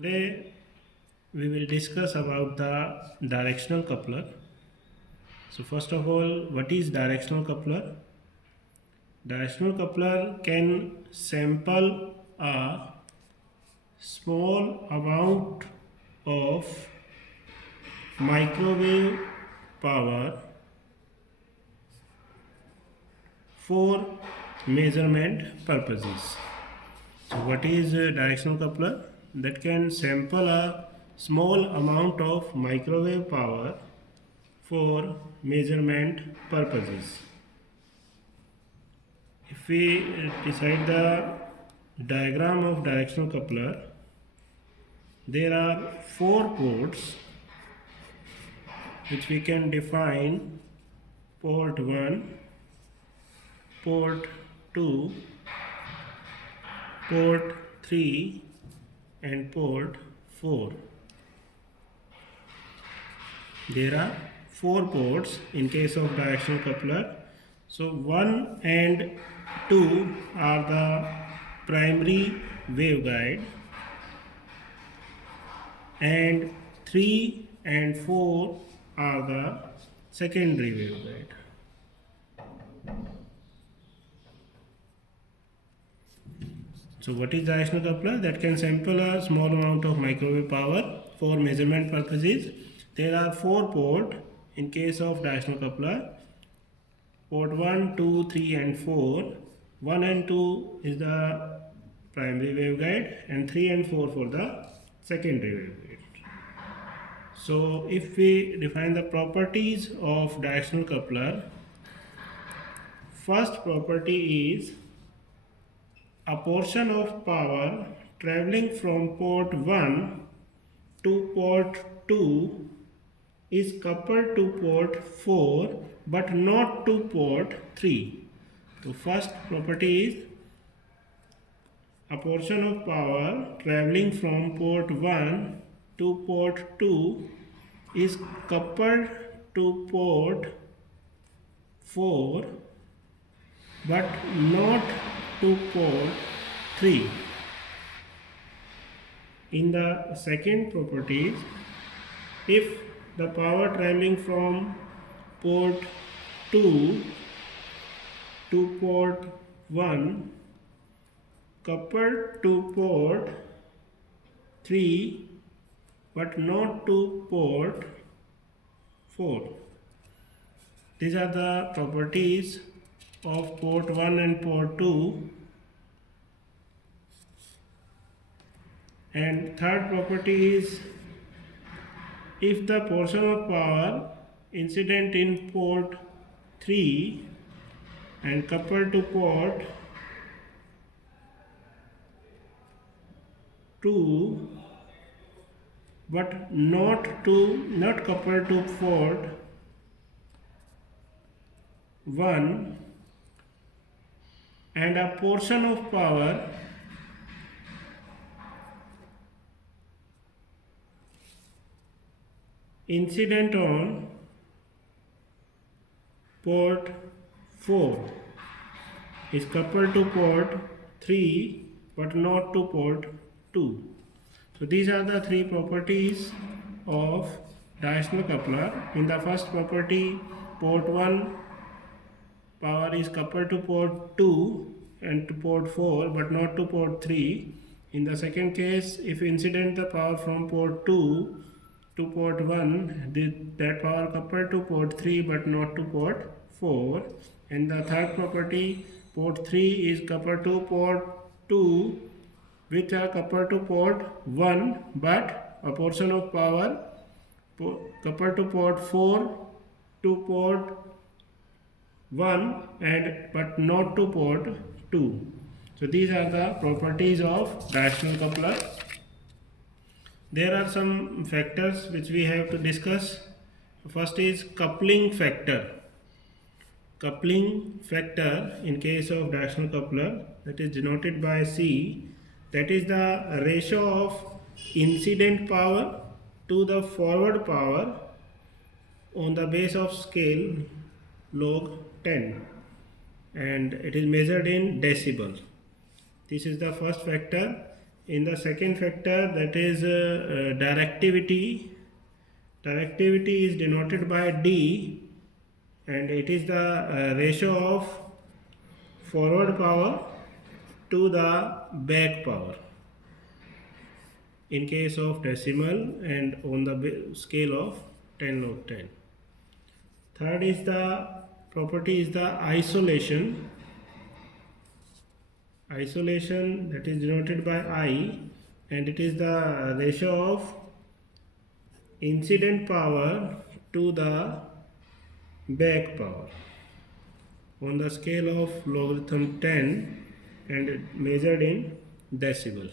Today we will discuss about the directional coupler. So first of all, what is directional coupler? Directional coupler can sample a small amount of microwave power for measurement purposes. So what is a directional coupler? That can sample a small amount of microwave power for measurement purposes. If we decide the diagram of directional coupler, there are four ports which we can define: port 1, port 2, port 3 and port 4. There are four ports in case of directional coupler. So 1 and 2 are the primary waveguide and 3 and 4 are the secondary waveguide. So what is directional coupler? That can sample a small amount of microwave power for measurement purposes. There are four ports in case of directional coupler: port 1, 2, 3 and 4. 1 and 2 is the primary waveguide and 3 and 4 for the secondary waveguide. So if we define the properties of directional coupler, first property is a portion of power traveling from port 1 to port 2 is coupled to port 4 but not to port 3. So first property is a portion of power traveling from port 1 to port 2 is coupled to port 4 but not to port 3. In the second property, if the power traveling from port 2 to port 1 coupled to port 3 but not to port 4. These are the properties of port 1 and port 2. And third property is if the portion of power incident in port 3 and coupled to port 2 but not coupled to port 1, and a portion of power incident on port 4 is coupled to port 3 but not to port 2. So these are the three properties of directional coupler. In the first property, port 1 power is coupled to port 2 and to port 4 but not to port 3. In the second case, if incident the power from port 2 to port 1, that power coupled to port 3 but not to port 4. And the third property, port 3 is coupled to port 2 which are coupled to port 1 but a portion of power coupled to port 4 to port 1 and but not to port 2. So these are the properties of directional coupler. There are some factors which we have to discuss. First is coupling factor. Coupling factor in case of directional coupler, that is denoted by C, that is the ratio of incident power to the forward power on the base of scale log 10, and it is measured in decibel. This is the first factor. in the second factor, that is directivity. Directivity is denoted by D, and it is the ratio of forward power to the back power in case of decimal and on the scale of 10 log 10. Third is the property is the isolation. Isolation, that is denoted by I, and it is the ratio of incident power to the back power on the scale of logarithm 10 and measured in decibel.